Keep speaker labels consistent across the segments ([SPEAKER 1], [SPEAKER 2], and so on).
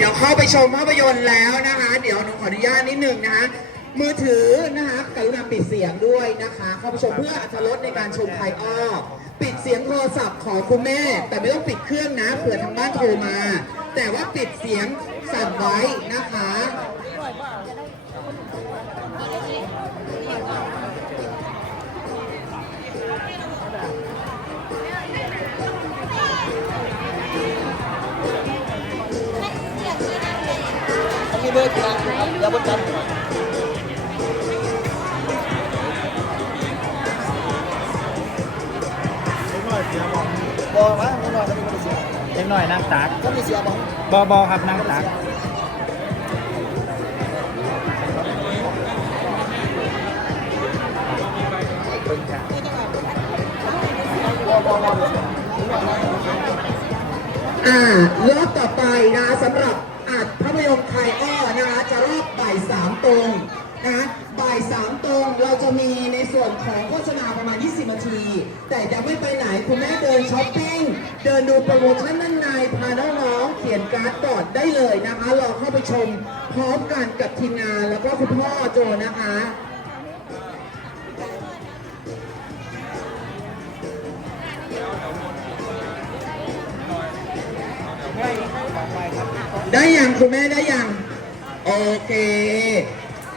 [SPEAKER 1] เดี๋ยวเข้าไปชมภาพยนตร์แล้วนะคะ เดี๋ยวหนูขออนุญาตนิดนึงนะคะ มือถือนะคะกรุณาปิดเสียงด้วยนะคะ เข้าไปชมเพื่ออรรถรสในการชมภายอ้อปิดเสียงโทรศัพท์ของคุณแม่ แต่ไม่ต้องปิดเครื่องนะเผื่อทางบ้านโทรมา แต่ว่าปิดเสียงสั่นไว้นะคะ
[SPEAKER 2] อกว่าไม่นอนก็ไม่ได้เสีย
[SPEAKER 3] เล็กน้อยนั่งตัก
[SPEAKER 2] ก็ไม่เสียบอก
[SPEAKER 3] บอบอครับนั่งตัก
[SPEAKER 2] บอกบอกบอก
[SPEAKER 1] อ่ารอบต่อไปนะสำหรับอัดภาพยนตร์ไทยอ้อ ของโฆษณาประมาณ 20 นาที แต่ยังไม่ไปไหนคุณแม่เดินช้อปปิ้ง เดินดูโปรโมชั่นด้านในพาน้องๆเขียนการ์ดกอนได้เลยนะคะรอเข้าไปชมพร้อมกันกับทีมงานแล้วก็คุณพ่อโจนะคะได้ยังคุณแม่ได้ยัง โอเค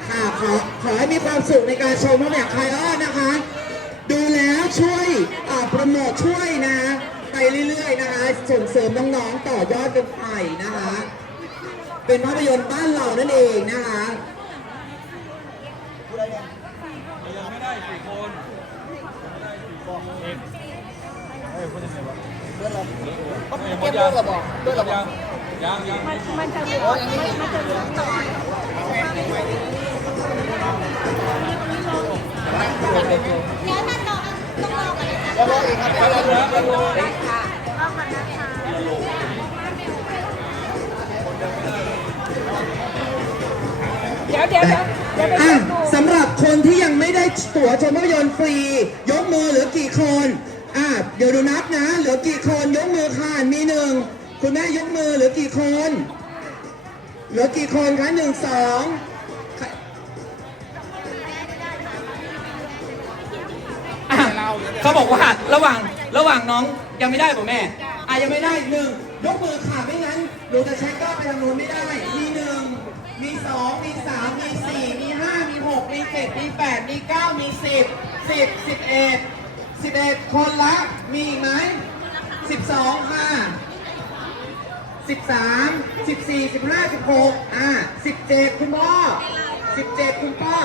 [SPEAKER 1] ค่ะขอขอให้มีความสุขในการชมพระแบบไคออนะคะ ดูแล้วช่วยโปรโมทช่วยนะ ไปเรื่อยๆนะคะส่งเสริมน้องๆต่อยอดกันไปนะคะ เป็นภาพยนตร์บ้านเรานั่นเองนะคะ
[SPEAKER 2] เบอร์เราเก็บเบอร์เราบอกเบอร์เราบอก
[SPEAKER 4] มันจะเหลือมันจะเหลือต่อ เดี๋ยวนั่นราต้องรอกันเลยค่ะ
[SPEAKER 2] รอก่อ
[SPEAKER 4] นนะคะเดี๋ยวเดี๋ยวเดี๋ยวเดี๋ยวไป
[SPEAKER 1] อะ
[SPEAKER 4] ดู
[SPEAKER 1] สำหรับคนที่ยังไม่ได้ตั๋วชมภาพยนตร์ฟรี ยกมือเหลือกี่คนอะเดี๋ยวดูนับนะเหลือกี่คนยกมือค่ะมีหนึ่งคุณแม่ยกมือเหลือกี่คน เหลือกี่คนคะหนึ่งสอง
[SPEAKER 5] เขาบอกว่าระหว่างระหว่างน้องยังไม่ได้ป่ะแม่
[SPEAKER 1] อะยังไม่ได้หนึ่งยกมือค่ะไม่งั้นหนูจะเช็คก็ไปทางนู้นไม่ได้ มีหนึ่งมีสองมีสามมีสี่มีห้ามีหกมีเจ็ดมีแปดมีเก้ามีสิบสิบสิบเอ็ดสิบเอ็ดคนละมีอีกไหมสิบสองค่ะสิบสามสิบสี่สิบห้าสิบหกอะสิบเจ็ดคุณพ่อสิบเจ็ดคุณพ่อ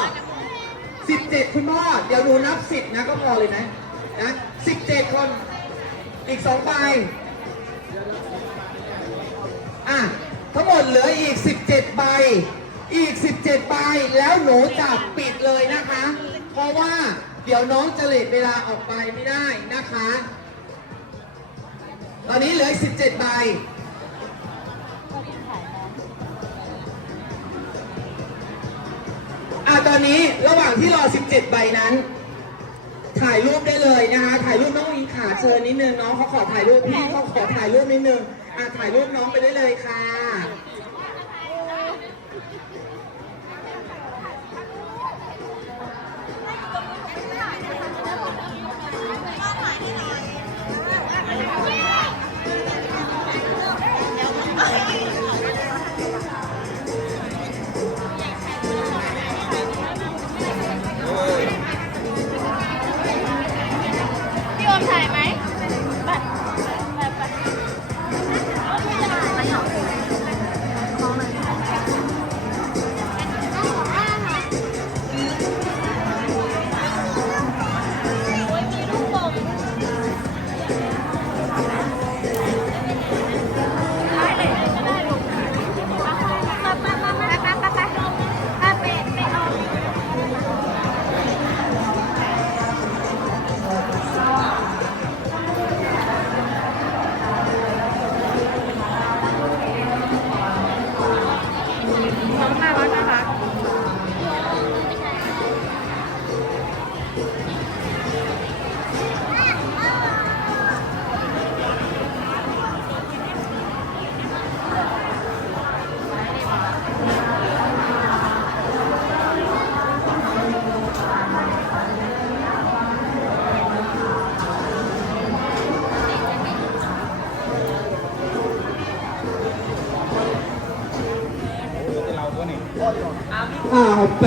[SPEAKER 1] สิบเจ็ดคุณพ่อ เดี๋ยวหนูนับสิบนะก็พอเลยนะนะสิบเจ็ดคน อีกสองใบอะทั้งหมดเหลืออีก17ใบ อีก17ใบแล้วหนูจับปิดเลยนะคะ เพราะว่าเดี๋ยวน้องจะเลทเวลาออกไปไม่ได้นะคะ ตอนนี้เหลืออีก17ใบ อะตอนนี้ระหว่างที่รอ 17 ใบนั้น ถ่ายรูปได้เลยนะคะถ่ายรูปน้องอิงขาเชิญนิดนึงน้องเขาขอถ่ายรูปพี่เขาขอถ่ายรูปนิดนึงอะถ่ายรูปน้องไปได้เลยค่ะ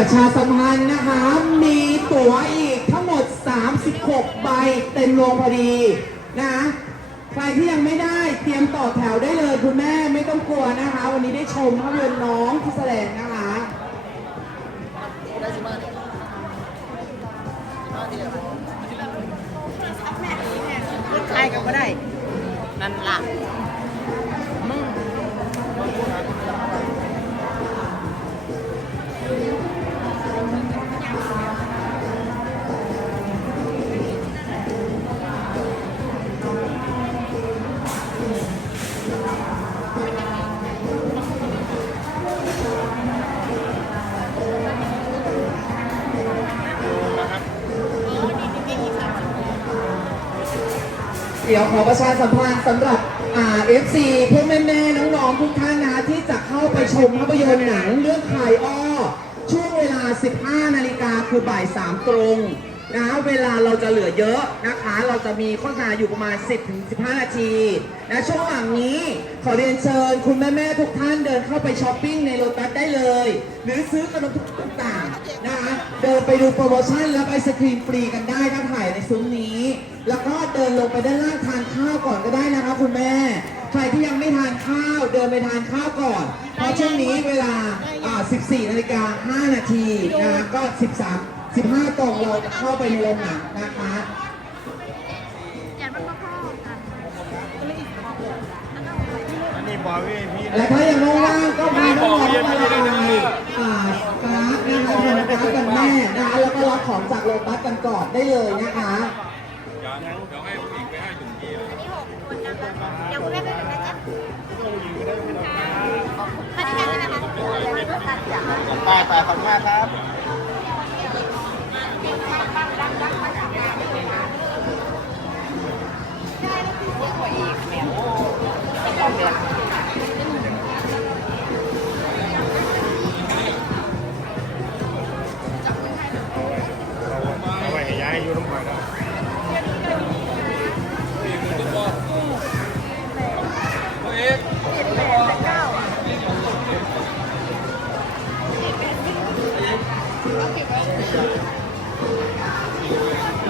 [SPEAKER 4] ป
[SPEAKER 1] ระชาสัมพันธ์นะคะ มีตั๋วอีกทั้งหมด 36 ใบเต็มโรงพอดีนะใครที่ยังไม่ได้เตรียมต่อแถวได้เลยคุณแม่ไม่ต้องกลัวนะคะ วันนี้ได้ชมภาพยนตร์น้องที่แสดงนะคะ
[SPEAKER 4] ใครก็ไม่ได้ นั่นล่ะ
[SPEAKER 1] เดี๋ยวขอประชาสัมพันธ์สำหรับอ่า FC พวกแม่ๆน้องๆทุกท่านนะคะที่จะเข้าไปชมภาพยนตร์หนังเรื่องคายอ้อช่วงเวลา 15 นาฬิกาคือบ่าย 3 ตรง นะเวลาเราจะเหลือเยอะนะคะ เราจะมีโฆษณาอยู่ประมาณ 10-15 นาทีนะช่วงหลังนี้ขอเรียนเชิญคุณแม่ๆทุกท่านเดินเข้าไปช้อปปิ้งในโลตัสได้เลย หรือซื้อขนมต่างๆนะคะเดินไปดูโปรโมชั่นแล้วไอศครีมฟรีกันได้ถ้าถ่ายในซุ้มนี้ แล้วก็เดินลงไปด้านล่างทานข้าวก่อนก็ได้นะคะคุณแม่ใครที่ยังไม่ทานข้าวเดินไปทานข้าวก่อน เพราะช่วงนี้เวลา 14 นาฬิกา 5 นาทีนะคะก็ 13 15ตรงเราจะเข้าไปในโรงหนังนะคะ
[SPEAKER 3] อันนี้บอวีพี่
[SPEAKER 1] และถ้ายังว่างๆก็มาน้องๆมาทานอ่าการ์ดนะคะทานการ์ดกันแม่นะคะแล้วก็รับของจากโลตัสกันก่อนได้เลยนะคะ
[SPEAKER 4] เดี๋ยวคุณแม่ไปถึงนะจ๊ะมาด้วยกันได้ไหมคะ
[SPEAKER 3] ไปไปขอบคุณมากครับเอา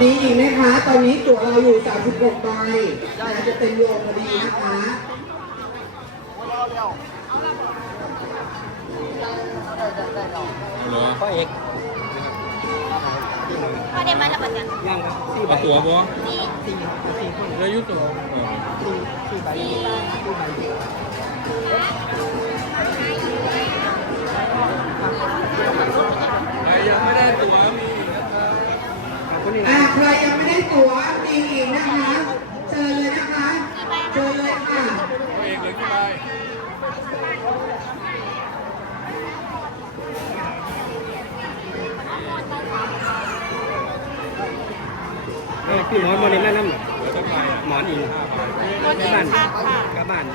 [SPEAKER 1] มีอีกไหมคะ ตอนนี้ตัวเราอยู่ 36ใบนะจะเต็มโรงพอดีนะคะ
[SPEAKER 3] พ่อเอก
[SPEAKER 4] พ่อได้มาแล้วปัจจัน
[SPEAKER 3] ยังครับสี่ใบ
[SPEAKER 5] เอาตัวบ่
[SPEAKER 4] นี่
[SPEAKER 3] สี่สี่คน
[SPEAKER 5] แล้วยุตัว
[SPEAKER 3] สี่สี่ใบสี่ใบ
[SPEAKER 5] ใครยังไม่ได้ตัวมี อีกนะครับ
[SPEAKER 3] ขอบคุณอีก
[SPEAKER 1] อ่าใครยังไม่ได้ตั๋วมีอีกนะคะเชิญเลยนะคะเชิญเลยค่ะ
[SPEAKER 5] ตัวเองเลยกี่ใบ
[SPEAKER 3] เอ้ยพี่หมอนมาในแม่น้ำหรอ
[SPEAKER 5] เหลือเท่าไหร่
[SPEAKER 3] หมอนอีก
[SPEAKER 5] ห้าใบ
[SPEAKER 4] รถเองค่ะค่ะ
[SPEAKER 3] กลับบ้าน